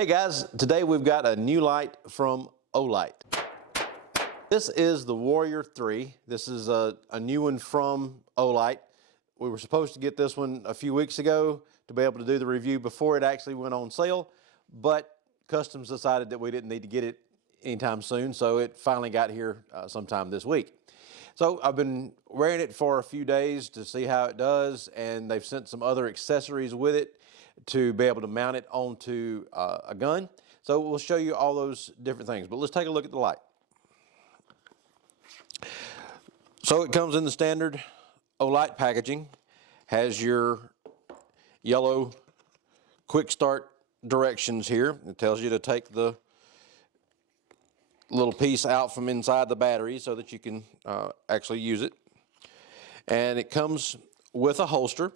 Hey guys, today we've got a new light from Olight. This is the Warrior 3. This is a new one from Olight. We were supposed to get this one a few weeks ago to be able to do the review before it actually went on sale, but Customs decided that we didn't need to get it anytime soon, so it finally got here sometime this week. So I've been wearing it for a few days to see how it does, and they've sent some other accessories with it to be able to mount it onto a gun. So we'll show you all those different things, but let's take a look at the light. So it comes in the standard Olight packaging, has your yellow quick start directions here. It tells you to take the little piece out from inside the battery so that you can actually use it. And it comes with a holster,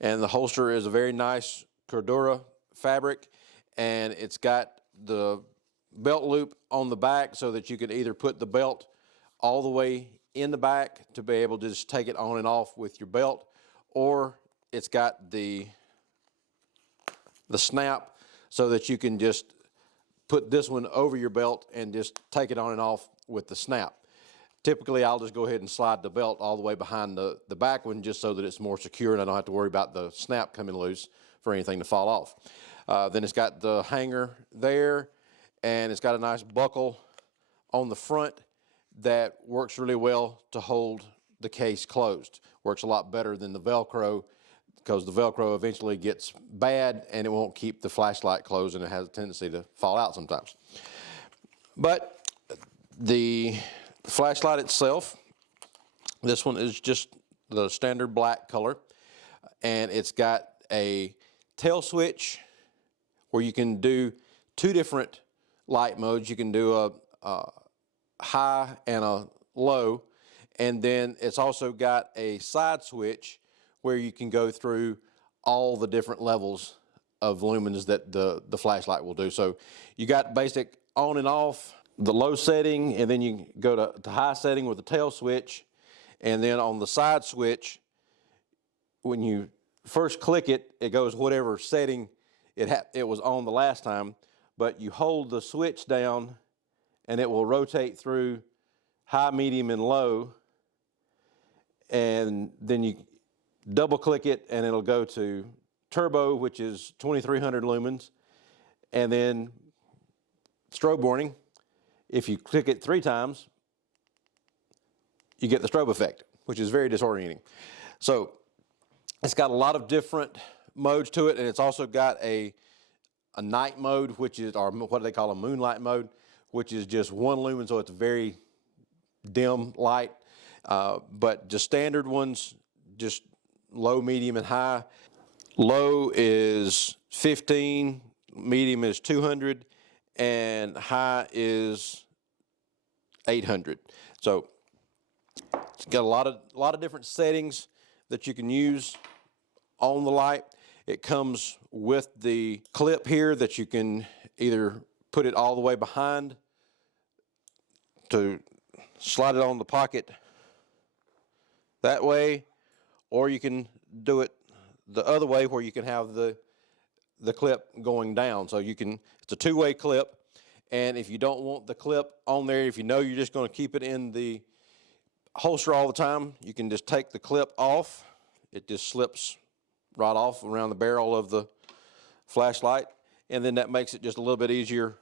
and the holster is a very nice Cordura fabric, and it's got the belt loop on the back so that you can either put the belt all the way in the back to be able to just take it on and off with your belt, or it's got the snap so that you can just put this one over your belt and just take it on and off with the snap. Typically, I'll just go ahead and slide the belt all the way behind the back one just so that it's more secure and I don't have to worry about the snap coming loose for anything to fall off. Then it's got the hanger there, and it's got a nice buckle on the front that works really well to hold the case closed. Works a lot better than the Velcro, because the Velcro eventually gets bad and it won't keep the flashlight closed, and it has a tendency to fall out sometimes. But the flashlight itself, this one is just the standard black color, and it's got a tail switch where you can do two different light modes. You can do a high and a low, and then it's also got a side switch where you can go through all the different levels of lumens that the flashlight will do. So you got basic on and off, the low setting, and then you go to high setting with the tail switch, and then on the side switch, when you first click it, it goes whatever setting it was on the last time, but you hold the switch down and it will rotate through high, medium, and low, and then you double click it and it'll go to turbo, which is 2300 lumens, and then strobe warning. If you click it 3 times, you get the strobe effect, which is very disorienting. So it's got a lot of different modes to it, and it's also got a night mode, which is, or what they call a moonlight mode, which is just 1 lumen, so it's a very dim light. But the standard ones, just low, medium, and high. Low is 15, medium is 200, and high is 800. So it's got a lot of different settings that you can use on the light. It comes with the clip here that you can either put it all the way behind to slide it on the pocket that way, or you can do it the other way where you can have the clip going down. So you can, it's a 2-way clip, and if you don't want the clip on there, if you know you're just going to keep it in the holster all the time, you can just take the clip off. It just slips right off around the barrel of the flashlight, and then that makes it just a little bit easier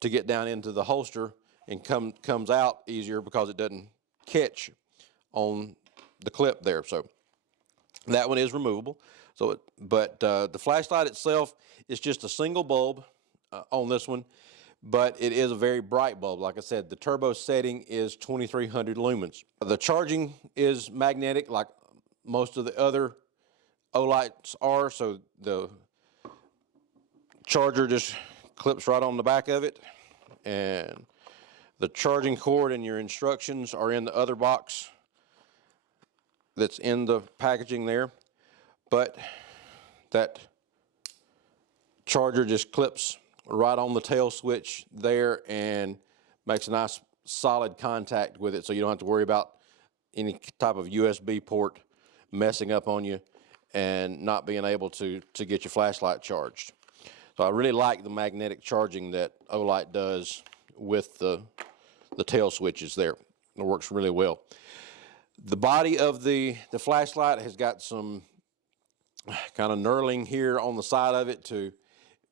to get down into the holster, and comes out easier because it doesn't catch on the clip there. So that one is removable. So but the flashlight itself is just a single bulb on this one, but it is a very bright bulb. Like I said, the turbo setting is 2300 lumens. The charging is magnetic, like most of the other Olights are, so the charger just clips right on the back of it, and the charging cord and your instructions are in the other box that's in the packaging there. But that charger just clips right on the tail switch there and makes a nice solid contact with it, so you don't have to worry about any type of USB port messing up on you and not being able to get your flashlight charged. So I really like the magnetic charging that Olight does with the tail switches there. It works really well. The body of the flashlight has got some kind of knurling here on the side of it to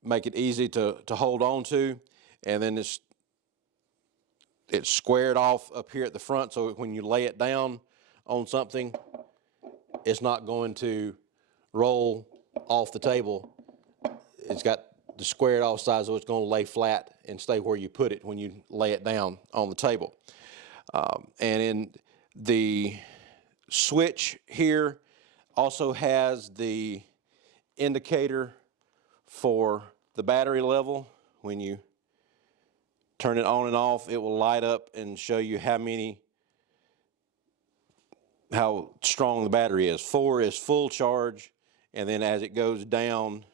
make it easy to hold on to. And then it's squared off up here at the front, so when you lay it down on something, it's not going to roll off the table. It's got the squared off side, so it's going to lay flat and stay where you put it when you lay it down on the table. And in the switch here also has the indicator for the battery level. When you turn it on and off, it will light up and show you how strong the battery is. 4 is full charge, and then as it goes down,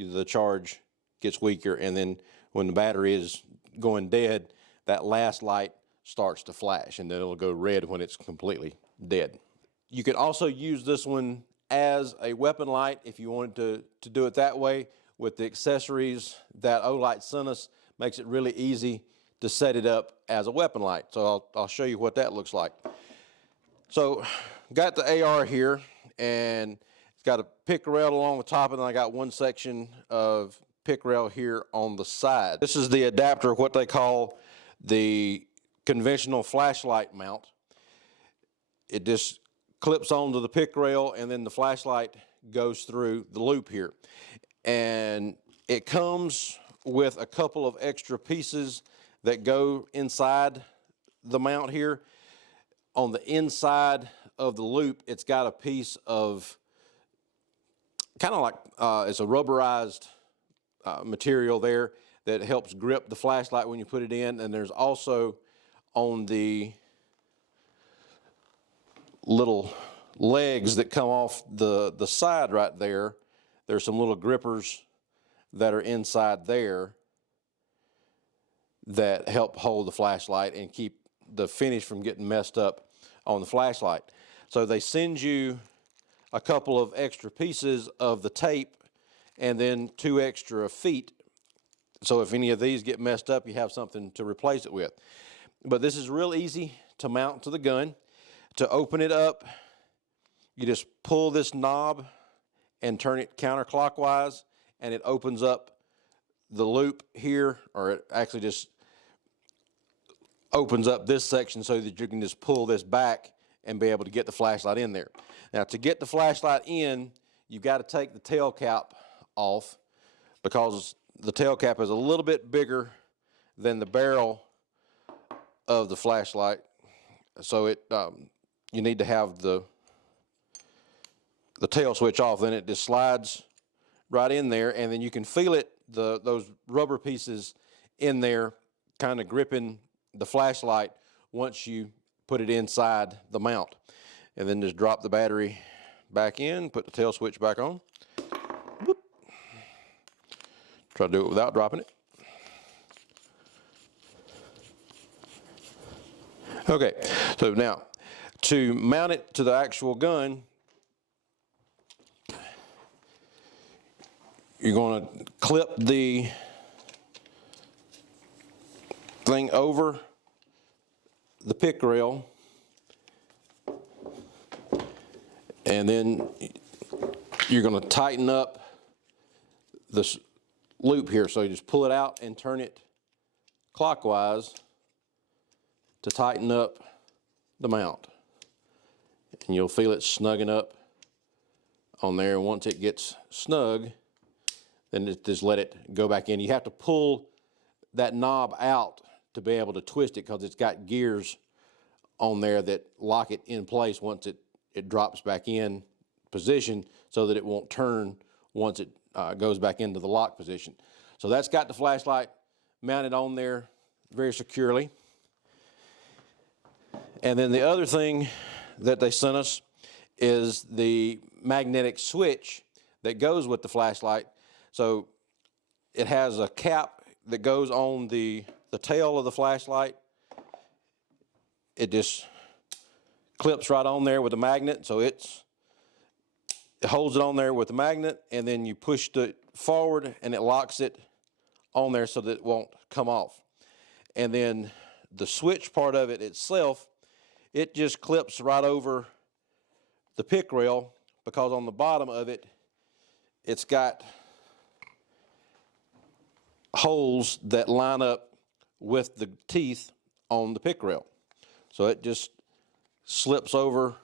the charge gets weaker, and then when the battery is going dead, that last light starts to flash, and then it'll go red when it's completely dead. You can also use this one as a weapon light if you wanted to do it that way. With the accessories that Olight sent us, makes it really easy to set it up as a weapon light. So I'll show you what that looks like. So got the AR here, and it's got a pick rail along the top, and then I got one section of pick rail here on the side. This is the adapter, what they call the conventional flashlight mount. It just clips onto the pick rail, and then the flashlight goes through the loop here. And it comes with a couple of extra pieces that go inside the mount here. On the inside of the loop, it's got a piece of kind of like it's a rubberized material there that helps grip the flashlight when you put it in. And there's also on the little legs that come off the side right there, there's some little grippers that are inside there that help hold the flashlight and keep the finish from getting messed up on the flashlight. So they send you a couple of extra pieces of the tape and then 2 extra feet. So if any of these get messed up, you have something to replace it with. But this is real easy to mount to the gun. To open it up, you just pull this knob and turn it counterclockwise, and it opens up the loop here, or it actually just opens up this section so that you can just pull this back and be able to get the flashlight in there. Now, to get the flashlight in, you've got to take the tail cap off, because the tail cap is a little bit bigger than the barrel of the flashlight. So you need to have the tail switch off, then it just slides right in there, and then you can feel it, those rubber pieces in there kind of gripping the flashlight once you put it inside the mount. And then just drop the battery back in, put the tail switch back on. Whoop. Try to do it without dropping it. Okay, so now to mount it to the actual gun, you're going to clip the thing over the pick rail, and then you're going to tighten up this loop here. So you just pull it out and turn it clockwise to tighten up the mount, and you'll feel it snugging up on there. Once it gets snug, then just let it go back in. You have to pull that knob out to be able to twist it, because it's got gears on there that lock it in place once it drops back in position, so that it won't turn once it goes back into the lock position. So that's got the flashlight mounted on there very securely. And then the other thing that they sent us is the magnetic switch that goes with the flashlight. So it has a cap that goes on the tail of the flashlight. It just clips right on there with a magnet. So it holds it on there with the magnet, and then you push the forward and it locks it on there so that it won't come off. And then the switch part of it itself, it just clips right over the pick rail, because on the bottom of it, it's got holes that line up with the teeth on the pick rail. So it just slips over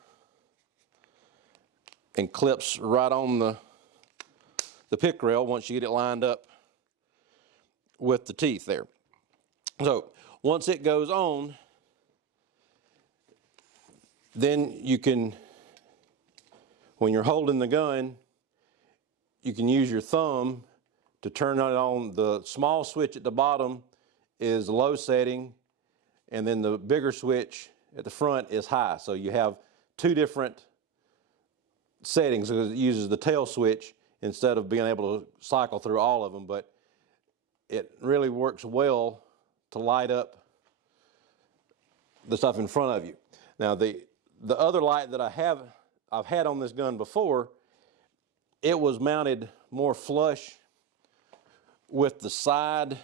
and clips right on the pick rail once you get it lined up with the teeth there. So once it goes on, then you can, when you're holding the gun, you can use your thumb to turn it on. The small switch at the bottom is low setting, and then the bigger switch at the front is high. So you have two different settings because it uses the tail switch instead of being able to cycle through all of them, but it really works well to light up the stuff in front of you. Now the other light that I've had on this gun before, it was mounted more flush with the side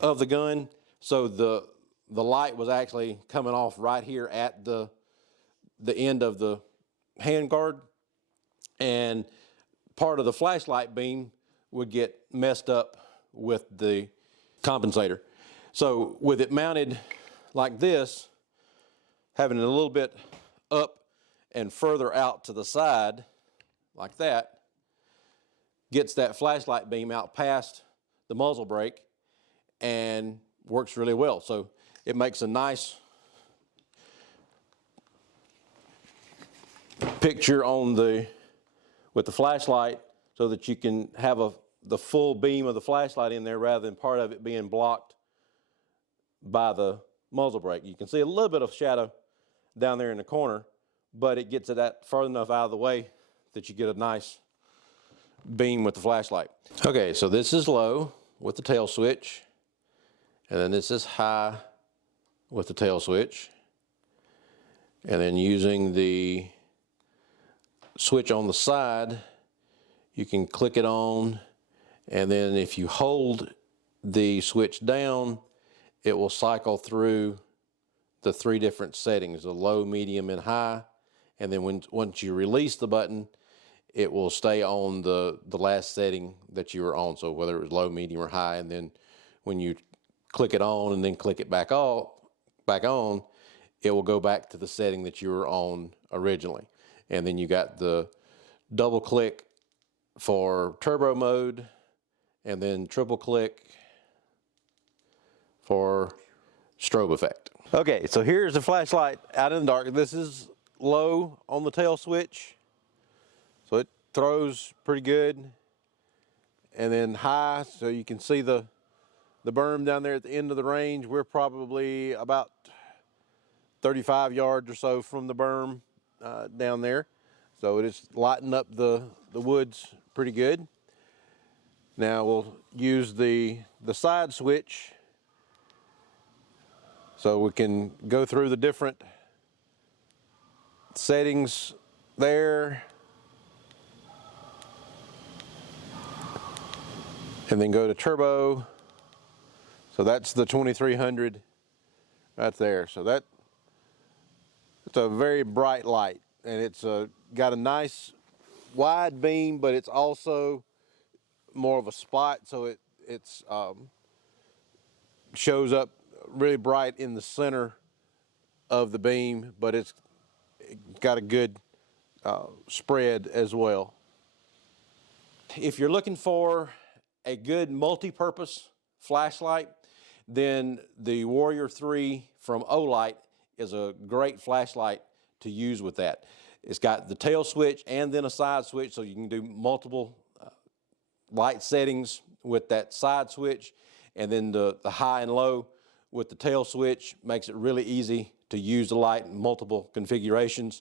of the gun, so the light was actually coming off right here at the end of the handguard, and part of the flashlight beam would get messed up with the compensator. So with it mounted like this, having it a little bit up and further out to the side like that, gets that flashlight beam out past the muzzle brake and works really well. So it makes a nice picture on with the flashlight, so that you can have the full beam of the flashlight in there rather than part of it being blocked by the muzzle brake. You can see a little bit of shadow down there in the corner, but it gets it that far enough out of the way that you get a nice beam with the flashlight. Okay, so this is low with the tail switch, and then this is high with the tail switch, and then using the switch on the side, you can click it on, and then if you hold the switch down, it will cycle through the three different settings, the low, medium, and high. And then once you release the button, it will stay on the last setting that you were on. So whether it was low, medium, or high, and then when you click it on and then click it back on, it will go back to the setting that you were on originally. And then you got the double click for turbo mode, and then triple click for strobe effect. Okay, so here's the flashlight out in the dark. This is low on the tail switch, so it throws pretty good. And then high, so you can see the berm down there at the end of the range. We're probably about 35 yards or so from the berm down there. So it is lighting up the woods pretty good. Now we'll use the side switch so we can go through the different settings there, and then go to turbo. So that's the 2300 right there. So it's a very bright light, and it's got a nice wide beam, but it's also more of a spot, so it shows up really bright in the center of the beam, but it's got a good spread as well. If you're looking for a good multi-purpose flashlight, then the Warrior 3 from Olight is a great flashlight to use with that. It's got the tail switch and then a side switch, so you can do multiple light settings with that side switch, and then the high and low with the tail switch makes it really easy to use the light in multiple configurations.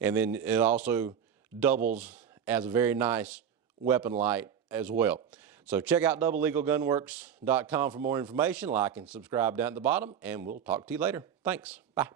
And then it also doubles as a very nice weapon light as well. So check out doublelegalgunworks.com for more information. Like and subscribe down at the bottom, and we'll talk to you later. Thanks. Bye.